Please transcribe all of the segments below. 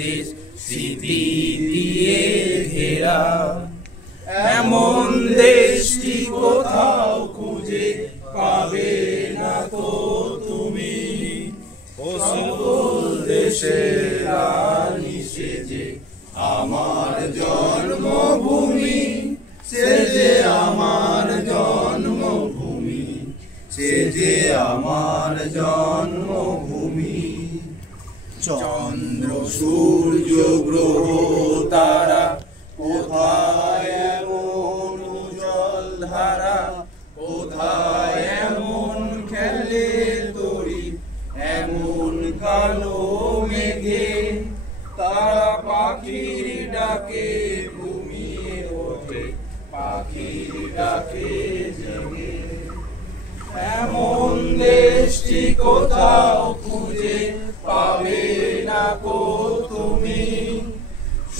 দেশ স্মৃতি দিয়ে ঘেরা। এমন দেশটি কোথাও খুঁজে পাবে না তো তুমি। ও সকল দেশের রানী সেজে আমার জন্মভূমি, সে যে আমার জন্মভূমি, সে যে আমার জন্মভূমি। চন্দ্র সূর্য গ্রহ তারা কোথায় এমন উজ্জ্বল ধারা, কোথায় এমন খেলে তরি এমন কালো মেঘে। তারা পাখির ডাকে ঘুমিয়ে ওঠে, পাখির ডাকে জেগে। এমন দেশটি কোথাও খুঁজে পাবে না কো তুমি।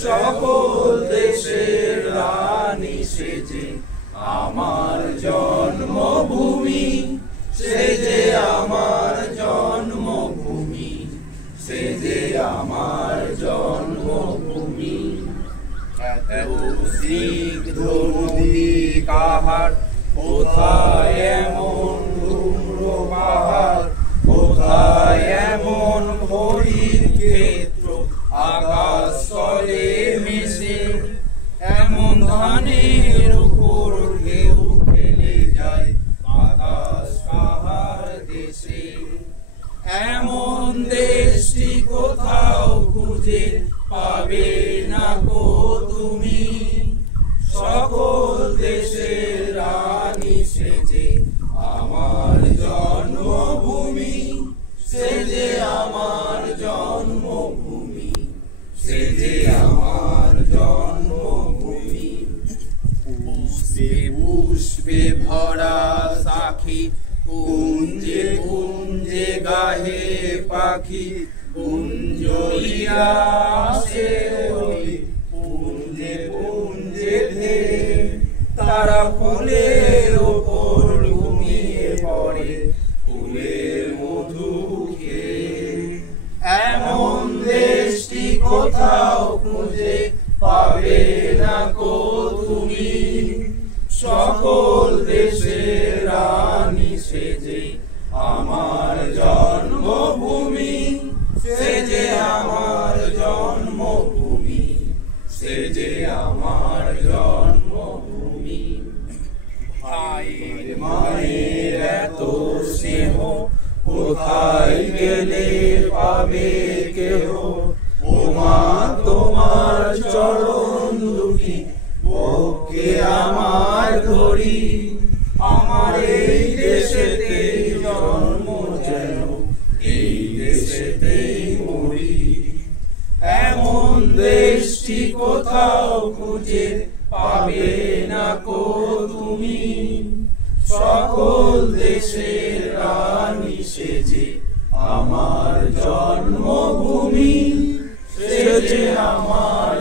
সকল দেশের রানী সেজে আমার জন্মভূমি, সে যে আমার জন্মভূমি, সে যে আমার জন্মভূমি। এত স্নিগ্ধ নদী কাহার, কোথায় এমন ধূম্র পাহাড়, কোথায় এমন হরিণ ক্ষেত্র আকাশ তলে মিশে। এমন ধানের উপর ঢেউ খেলে যায় বাতাস কাহার দেশে। এমন দেশটি কোথাও খুঁজে পাবে না কো তুমি। সকল দেশের রানী সেজে আমার জন্মভূমি, সে যে আমার জন্মভূমি, সে যে আমার জন্মভূমি। পুষ্পে পুষ্পে ভরা সাখী, কুঞ্জে কুঞ্জে গাহে পাখি। কুঞ্জরিয়া আসে ওই পুঞ্জে পুঞ্জে ধে। তারা ফুলের ওপর ঘুমিয়ে পড়ে, ফুলের মধু খেয়ে। এমন দেশটি কোথাও খুঁজে পাবে না কো তুমি। সকল দেশের রানী সেজে আমার জন্মভূমি, সে যে আমার জন্মভূমি, সে যে আমার জন্মভূমি। ভাইয়ের মায়ের এত স্নেহ কোথায় গেলে পাবে কেহ। ও মা তোমার চরণ দুটি বুকে আমার ধরি। আমার এই দেশেতে জন্ম যেন এই দেশেতেই মরি। এমন দেশটি কোথাও খুঁজে পাবে না কো তুমি। সকল দেশের রানী সেজে আমার জন্মভূমি, সে যে আমার